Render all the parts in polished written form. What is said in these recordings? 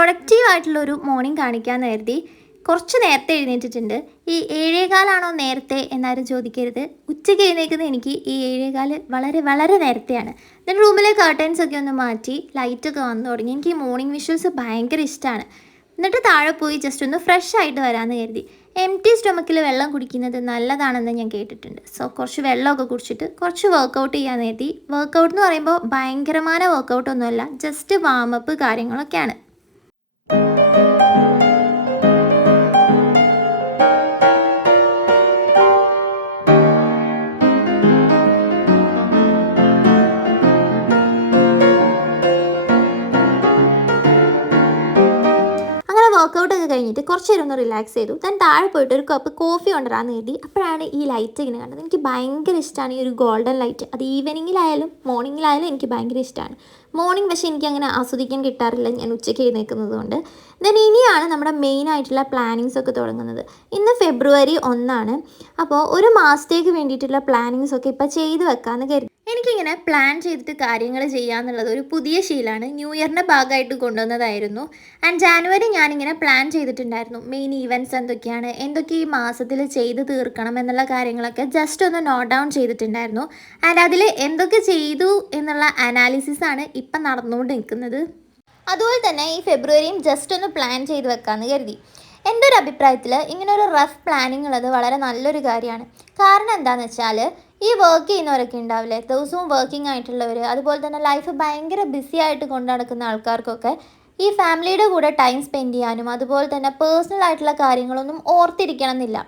പ്രൊഡക്റ്റീവായിട്ടുള്ളൊരു morning കാണിക്കാമെന്ന് കരുതി കുറച്ച് നേരത്തെ എഴുന്നേറ്റിട്ടുണ്ട്. ഈ 7:15 നേരത്തെ എന്നാരും ചോദിക്കരുത്. ഉച്ചയ്ക്ക് എഴുന്നേൽക്കുന്നത് എനിക്ക് ഈ 7:15 വളരെ വളരെ നേരത്തെയാണ്. ഞാൻ റൂമിലെ കർട്ടൻസൊക്കെ ഒന്ന് മാറ്റി ലൈറ്റൊക്കെ വന്നു തുടങ്ങി. എനിക്ക് ഈ മോർണിംഗ് വിഷ്വൽസ് ഭയങ്കര ഇഷ്ടമാണ്. എന്നിട്ട് താഴെ പോയി ജസ്റ്റ് ഒന്ന് ഫ്രഷ് ആയിട്ട് വരാമെന്ന് കരുതി. എംപ്റ്റി സ്റ്റൊമക്കിൽ വെള്ളം കുടിക്കുന്നത് നല്ലതാണെന്ന് ഞാൻ കേട്ടിട്ടുണ്ട്. സോ കുറച്ച് വെള്ളമൊക്കെ കുടിച്ചിട്ട് കുറച്ച് വർക്കൗട്ട് ചെയ്യാമെന്ന് കരുതി. വർക്കൗട്ട് എന്ന് പറയുമ്പോൾ ഭയങ്കരമായ വർക്കൗട്ടൊന്നുമല്ല, ജസ്റ്റ് വാമപ്പ് കാര്യങ്ങളൊക്കെയാണ്. വർക്കൗട്ടൊക്കെ കഴിഞ്ഞിട്ട് കുറച്ച് നേരം ഒന്ന് റിലാക്സ് ചെയ്തു. ഞാൻ താഴെ പോയിട്ട് ഒരു കപ്പ് കോഫി കൊണ്ടുവരാമെന്ന് കരുതി. അപ്പോഴാണ് ഈ ലൈറ്റ് ഇങ്ങനെ കണ്ടത്. എനിക്ക് ഭയങ്കര ഇഷ്ടമാണ് ഈ ഒരു ഗോൾഡൻ ലൈറ്റ്. അത് ഈവനിങ്ങിലായാലും മോർണിംഗിലായാലും എനിക്ക് ഭയങ്കര ഇഷ്ടമാണ്. മോർണിംഗ് പക്ഷേ എനിക്കങ്ങനെ ആസ്വദിക്കാൻ കിട്ടാറില്ല, ഞാൻ ഉച്ചയ്ക്ക് എഴുന്നേൽക്കുന്നത് കൊണ്ട്. ദെൻ ഇനിയാണ് നമ്മുടെ മെയിനായിട്ടുള്ള പ്ലാനിങ്സ് ഒക്കെ തുടങ്ങുന്നത്. ഇന്ന് ഫെബ്രുവരി 1. അപ്പോൾ ഒരു മാസത്തേക്ക് വേണ്ടിയിട്ടുള്ള പ്ലാനിങ്സ് ഒക്കെ ഇപ്പോൾ ചെയ്ത് വെക്കാമെന്ന് കരുതി. എനിക്കിങ്ങനെ പ്ലാൻ ചെയ്തിട്ട് കാര്യങ്ങൾ ചെയ്യാന്നുള്ളത് ഒരു പുതിയ ശീലമാണ്. ന്യൂ ഇയറിൻ്റെ ഭാഗമായിട്ട് കൊണ്ടുവന്നതായിരുന്നു. ആൻഡ് ജാനുവരി ഞാനിങ്ങനെ പ്ലാൻ ചെയ്തിട്ടുണ്ടായിരുന്നു. മെയിൻ ഈവൻറ്റ്സ് എന്തൊക്കെ ഈ മാസത്തിൽ ചെയ്ത് തീർക്കണം എന്നുള്ള കാര്യങ്ങളൊക്കെ ജസ്റ്റ് ഒന്ന് നോട്ട് ഡൗൺ ചെയ്തിട്ടുണ്ടായിരുന്നു. ആൻഡ് അതിൽ എന്തൊക്കെ ചെയ്തു എന്നുള്ള അനാലിസിസാണ് ഇപ്പം നടന്നുകൊണ്ട് നിൽക്കുന്നത്. അതുപോലെ തന്നെ ഈ ഫെബ്രുവരിയും ജസ്റ്റ് ഒന്ന് പ്ലാൻ ചെയ്ത് വെക്കാമെന്ന് കരുതി. എൻ്റെ ഒരു അഭിപ്രായത്തിൽ ഇങ്ങനെ ഒരു റഫ് പ്ലാനിങ് ഉള്ളത് വളരെ നല്ലൊരു കാര്യമാണ്. കാരണം എന്താണെന്ന് വെച്ചാൽ ഈ വർക്ക് ചെയ്യുന്നവരൊക്കെ ഉണ്ടാവില്ലേ, ദിവസവും വർക്കിംഗ് ആയിട്ടുള്ളവർ, അതുപോലെ തന്നെ ലൈഫ് ഭയങ്കര ബിസി ആയിട്ട് കൊണ്ടു നടക്കുന്ന ആൾക്കാർക്കൊക്കെ ഈ ഫാമിലിയുടെ കൂടെ ടൈം സ്പെൻഡ് ചെയ്യാനും അതുപോലെ തന്നെ പേഴ്സണൽ ആയിട്ടുള്ള കാര്യങ്ങളൊന്നും ഓർത്തിരിക്കണം എന്നില്ല.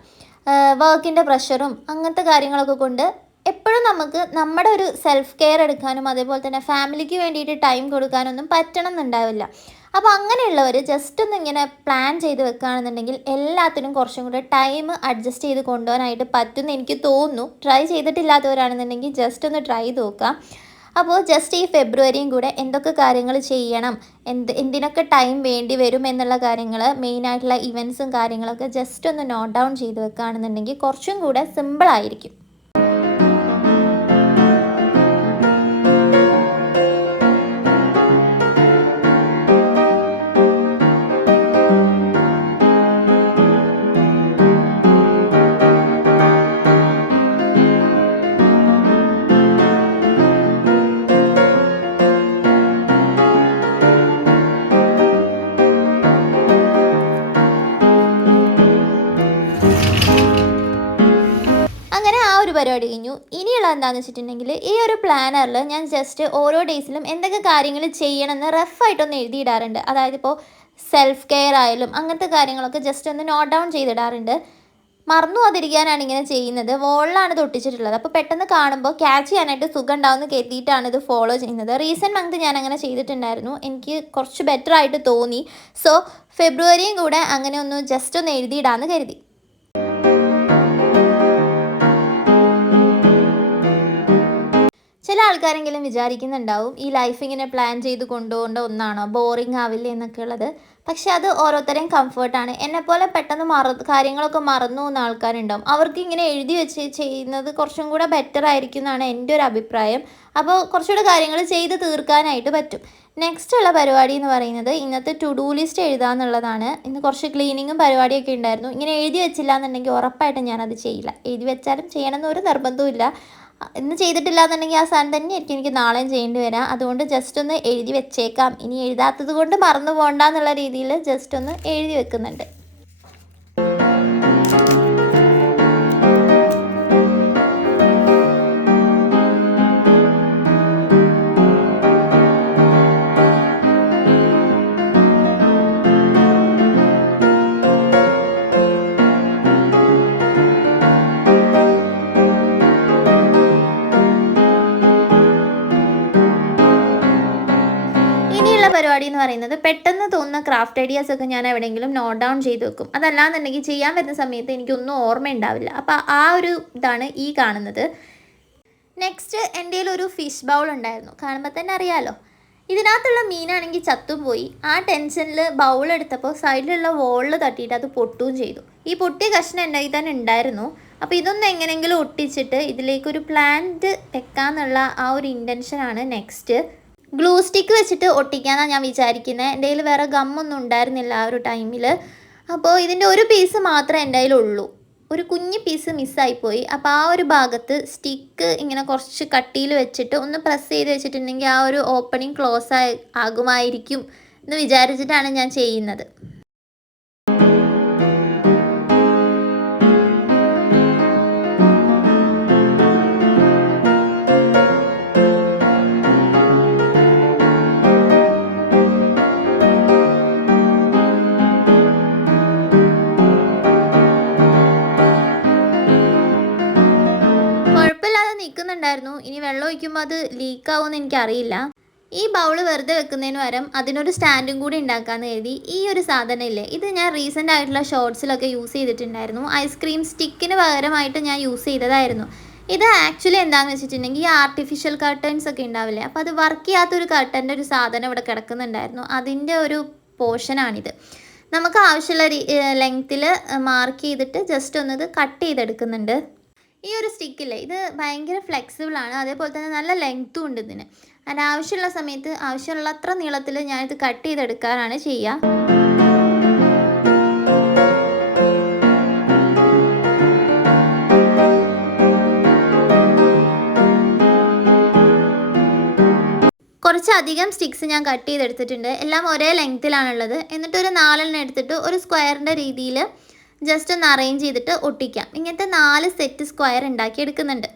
വർക്കിൻ്റെ പ്രഷറും അങ്ങനത്തെ കാര്യങ്ങളൊക്കെ കൊണ്ട് എപ്പോഴും നമുക്ക് നമ്മുടെ ഒരു സെൽഫ് കെയർ എടുക്കാനും അതേപോലെ തന്നെ ഫാമിലിക്ക് വേണ്ടിയിട്ട് ടൈം കൊടുക്കാനൊന്നും പറ്റണം എന്നുണ്ടാവില്ല. അപ്പോൾ അങ്ങനെയുള്ളവർ ജസ്റ്റ് ഒന്ന് ഇങ്ങനെ പ്ലാൻ ചെയ്ത് വെക്കുകയാണെന്നുണ്ടെങ്കിൽ എല്ലാത്തിനും കുറച്ചും കൂടെ ടൈം അഡ്ജസ്റ്റ് ചെയ്ത് കൊണ്ടുപോകാനായിട്ട് പറ്റുമെന്ന് എനിക്ക് തോന്നുന്നു. ട്രൈ ചെയ്തിട്ടില്ലാത്തവരാണെന്നുണ്ടെങ്കിൽ ജസ്റ്റ് ഒന്ന് ട്രൈ ചെയ്ത് നോക്കാം. അപ്പോൾ ജസ്റ്റ് ഈ ഫെബ്രുവരിയും കൂടെ എന്തൊക്കെ കാര്യങ്ങൾ ചെയ്യണം, എന്തിനൊക്കെ ടൈം വേണ്ടി വരും എന്നുള്ള കാര്യങ്ങൾ, മെയിനായിട്ടുള്ള ഇവൻറ്റ്സും കാര്യങ്ങളൊക്കെ ജസ്റ്റ് ഒന്ന് നോട്ട് ഡൗൺ ചെയ്ത് വെക്കുകയാണെന്നുണ്ടെങ്കിൽ കുറച്ചും കൂടെ സിമ്പിളായിരിക്കും. പരിപാടി കഴിഞ്ഞു. ഇനിയുള്ള എന്താണെന്ന് വെച്ചിട്ടുണ്ടെങ്കിൽ ഈ ഒരു പ്ലാനറിൽ ഞാൻ ജസ്റ്റ് ഓരോ ഡേയ്സിലും എന്തൊക്കെ കാര്യങ്ങൾ ചെയ്യണമെന്ന് റഫായിട്ടൊന്ന് എഴുതിയിടാറുണ്ട്. അതായത് ഇപ്പോൾ സെൽഫ് കെയർ ആയാലും അങ്ങനത്തെ കാര്യങ്ങളൊക്കെ ജസ്റ്റ് ഒന്ന് നോട്ട് ഡൗൺ ചെയ്തിടാറുണ്ട്. മറന്നു പോകാതിരിക്കാനാണ് ഇങ്ങനെ ചെയ്യുന്നത്. വോളിലാണ് ഇത് ഒട്ടിച്ചിട്ടുള്ളത്. അപ്പോൾ പെട്ടെന്ന് കാണുമ്പോൾ ക്യാച്ച് ചെയ്യാനായിട്ട് സുഖം ഉണ്ടാവുമെന്ന് കരുതിയിട്ടാണ് ഇത് ഫോളോ ചെയ്യുന്നത്. റീസെൻറ്റ് മന്ത് ഞാൻ അങ്ങനെ ചെയ്തിട്ടുണ്ടായിരുന്നു. എനിക്ക് കുറച്ച് ബെറ്റർ ആയിട്ട് തോന്നി. സോ ഫെബ്രുവരിയും കൂടെ അങ്ങനെ ഒന്ന് ജസ്റ്റ് ഒന്ന് എഴുതിയിടാമെന്ന് കരുതി. ചില ആൾക്കാരെങ്കിലും വിചാരിക്കുന്നുണ്ടാവും ഈ ലൈഫ് ഇങ്ങനെ പ്ലാൻ ചെയ്ത് കൊണ്ടുപോകേണ്ട ഒന്നാണോ, ബോറിംഗ് ആവില്ലേ എന്നൊക്കെ ഉള്ളത്. പക്ഷെ അത് ഓരോരുത്തരെയും കംഫർട്ടാണ്. എന്നെപ്പോലെ പെട്ടെന്ന് കാര്യങ്ങളൊക്കെ മറന്നു പോകുന്ന ആൾക്കാരുണ്ടാവും. അവർക്ക് ഇങ്ങനെ എഴുതി വെച്ച് ചെയ്യുന്നത് കുറച്ചും കൂടെ ബെറ്റർ ആയിരിക്കും എന്നാണ് എൻ്റെ ഒരു അഭിപ്രായം. അപ്പോൾ കുറച്ചുകൂടെ കാര്യങ്ങൾ ചെയ്ത് തീർക്കാനായിട്ട് പറ്റും. നെക്സ്റ്റ് ഉള്ള പരിപാടി എന്ന് പറയുന്നത് ഇന്നത്തെ ടു ഡു ലിസ്റ്റ് എഴുതാന്നുള്ളതാണ്. ഇന്ന് കുറച്ച് ക്ലീനിങ്ങും പരിപാടിയൊക്കെ ഉണ്ടായിരുന്നു. ഇങ്ങനെ എഴുതി വെച്ചില്ല എന്നുണ്ടെങ്കിൽ ഉറപ്പായിട്ടും ഞാനത് ചെയ്യില്ല. എഴുതി വെച്ചാലും ചെയ്യണമെന്ന് ഒരു നിർബന്ധവും ഇല്ല. ഇന്ന് ചെയ്തിട്ടില്ല എന്നുണ്ടെങ്കിൽ ആ സാധനം തന്നെ ആയിരിക്കും എനിക്ക് നാളെയും ചെയ്യേണ്ടി വരാം. അതുകൊണ്ട് ജസ്റ്റ് ഒന്ന് എഴുതി വെച്ചേക്കാം. ഇനി എഴുതാത്തത് കൊണ്ട് മറന്നു പോകണ്ട എന്നുള്ള രീതിയിൽ ജസ്റ്റ് ഒന്ന് എഴുതി വെക്കുന്നുണ്ട്. പരിപാടി എന്ന് പറയുന്നത് പെട്ടെന്ന് തോന്നുന്ന ക്രാഫ്റ്റ് ഐഡിയാസൊക്കെ ഞാൻ എവിടെയെങ്കിലും നോട്ട് ഡൗൺ ചെയ്ത് വെക്കും. അതല്ലാന്നുണ്ടെങ്കിൽ ചെയ്യാൻ വരുന്ന സമയത്ത് എനിക്കൊന്നും ഓർമ്മയുണ്ടാവില്ല. അപ്പോൾ ആ ഒരു ഇതാണ് ഈ കാണുന്നത്. നെക്സ്റ്റ് എൻ്റെ ഒരു ഫിഷ് ബൗൾ ഉണ്ടായിരുന്നു. കാണുമ്പോൾ തന്നെ അറിയാമല്ലോ. ഇതിനകത്തുള്ള മീനാണെങ്കിൽ ചത്തും പോയി. ആ ടെൻഷനിൽ ബൗൾ എടുത്തപ്പോൾ സൈഡിലുള്ള വോളിൽ തട്ടിയിട്ട് അത് പൊട്ടുകയും ചെയ്തു. ഈ പൊട്ടിയ കഷ്ണം എൻ്റെ കയ്യിൽ തന്നെ ഉണ്ടായിരുന്നു. അപ്പോൾ ഇതൊന്നും എങ്ങനെയെങ്കിലും ഒട്ടിച്ചിട്ട് ഇതിലേക്കൊരു പ്ലാന്റ് വെക്കാമെന്നുള്ള ആ ഒരു ഇൻറ്റൻഷനാണ് നെക്സ്റ്റ്. ഗ്ലൂ സ്റ്റിക്ക് വെച്ചിട്ട് ഒട്ടിക്കാനാണ് ഞാൻ വിചാരിക്കുന്നത്. എൻ്റെ കയ്യിൽ വേറെ ഗമ്മൊന്നും ഉണ്ടായിരുന്നില്ല ആ ഒരു ടൈമിൽ. അപ്പോൾ ഇതിൻ്റെ ഒരു പീസ് മാത്രമേ എൻ്റെ കയ്യിലുള്ളൂ. ഒരു കുഞ്ഞ് പീസ് മിസ്സായിപ്പോയി. അപ്പോൾ ആ ഒരു ഭാഗത്ത് സ്റ്റിക്ക് ഇങ്ങനെ കുറച്ച് കട്ടിയിൽ വെച്ചിട്ട് ഒന്ന് പ്രസ് ചെയ്ത് വെച്ചിട്ടുണ്ടെങ്കിൽ ആ ഒരു ഓപ്പണിങ് ക്ലോസ് ആകുമായിരിക്കും എന്ന് വിചാരിച്ചിട്ടാണ് ഞാൻ ചെയ്യുന്നത്. നിൽക്കുന്നുണ്ടായിരുന്നു. ഇനി വെള്ളം ഒഴിക്കുമ്പോൾ അത് ലീക്കാവുമെന്ന് എനിക്കറിയില്ല. ഈ ബൗള് വെറുതെ വെക്കുന്നതിന് പകരം അതിനൊരു സ്റ്റാൻഡും കൂടി ഉണ്ടാക്കാമെന്ന് കരുതി ഈ ഒരു സാധനം ഇല്ലേ, ഇത് ഞാൻ റീസെൻ്റ് ആയിട്ടുള്ള ഷോർട്സിലൊക്കെ യൂസ് ചെയ്തിട്ടുണ്ടായിരുന്നു. ഐസ്ക്രീം സ്റ്റിക്കിന് പകരമായിട്ട് ഞാൻ യൂസ് ചെയ്തതായിരുന്നു. ഇത് ആക്ച്വലി എന്താണെന്ന് വെച്ചിട്ടുണ്ടെങ്കിൽ ഈ ആർട്ടിഫിഷ്യൽ കർട്ടൻസ് ഒക്കെ ഉണ്ടാവില്ലേ, അപ്പോൾ അത് വർക്ക് ചെയ്യാത്തൊരു കർട്ടൻ്റെ ഒരു സാധനം ഇവിടെ കിടക്കുന്നുണ്ടായിരുന്നു. അതിൻ്റെ ഒരു പോർഷനാണിത്. നമുക്ക് ആവശ്യമുള്ള ലെങ്ത്തിൽ മാർക്ക് ചെയ്തിട്ട് ജസ്റ്റ് ഒന്നത് കട്ട് ചെയ്തെടുക്കുന്നുണ്ട്. ഈ ഒരു സ്റ്റിക്കില്ലേ, ഇത് ഭയങ്കര ഫ്ലെക്സിബിളാണ്, അതേപോലെ തന്നെ നല്ല ലെങ്ത്തും ഉണ്ട് ഇതിന്. അതിൻ്റെ ആവശ്യമുള്ള സമയത്ത് ആവശ്യമുള്ള അത്ര നീളത്തിൽ ഞാനിത് കട്ട് ചെയ്തെടുക്കാറാണ് ചെയ്യുക. കുറച്ചധികം സ്റ്റിക്സ് ഞാൻ കട്ട് ചെയ്തെടുത്തിട്ടുണ്ട്. എല്ലാം ഒരേ ലെങ്ത്തിലാണുള്ളത്. എന്നിട്ടൊരു 4 എണ്ണം എടുത്തിട്ട് ഒരു സ്ക്വയറിൻ്റെ രീതിയിൽ ജസ്റ്റ് ഒന്ന് അറേഞ്ച് ചെയ്തിട്ട് ഒട്ടിക്കാം. ഇങ്ങനത്തെ 4 സെറ്റ് സ്ക്വയർ ഉണ്ടാക്കി എടുക്കുന്നുണ്ട്.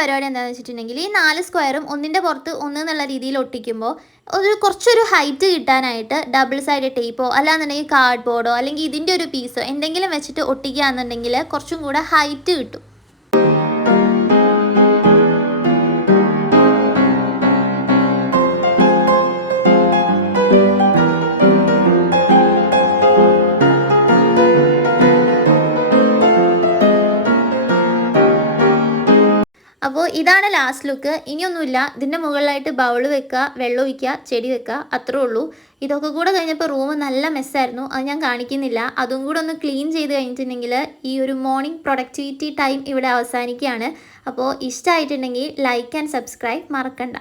പരിപാടി എന്താണെന്ന് വെച്ചിട്ടുണ്ടെങ്കിൽ ഈ 4 സ്ക്വയറും ഒന്നിൻ്റെ പുറത്ത് ഒന്ന് എന്നുള്ള രീതിയിൽ ഒട്ടിക്കുമ്പോൾ കുറച്ചൊരു ഹൈറ്റ് കിട്ടാനായിട്ട് ഡബിൾ സൈഡ് ടേപ്പോ അല്ലാന്നുണ്ടെങ്കിൽ കാർഡ് ബോർഡോ അല്ലെങ്കിൽ ഇതിൻ്റെ ഒരു പീസോ എന്തെങ്കിലും വെച്ചിട്ട് ഒട്ടിക്കുകയാണെന്നുണ്ടെങ്കിൽ കുറച്ചും കൂടെ ഹൈറ്റ് കിട്ടും. അപ്പോൾ ഇതാണ് ലാസ്റ്റ് ലുക്ക്. ഇനിയൊന്നുമില്ല, ഇതിൻ്റെ മുകളിലായിട്ട് ബൗൾ വെക്കുക, വെള്ളം ഒഴിക്കുക, ചെടി വെക്കുക, അത്രേ ഉള്ളൂ. ഇതൊക്കെ കൂടെ കഴിഞ്ഞപ്പോൾ റൂം നല്ല മെസ്സായിരുന്നു, അത് ഞാൻ കാണിക്കുന്നില്ല. അതും കൂടെ ഒന്ന് ക്ലീൻ ചെയ്ത് കഴിഞ്ഞിട്ടുണ്ടെങ്കിൽ ഈ ഒരു മോർണിംഗ് പ്രൊഡക്ടിവിറ്റി ടൈം ഇവിടെ അവസാനിക്കുകയാണ്. അപ്പോൾ ഇഷ്ടമായിട്ടുണ്ടെങ്കിൽ ലൈക്ക് ആൻഡ് സബ്സ്ക്രൈബ് മറക്കണ്ട.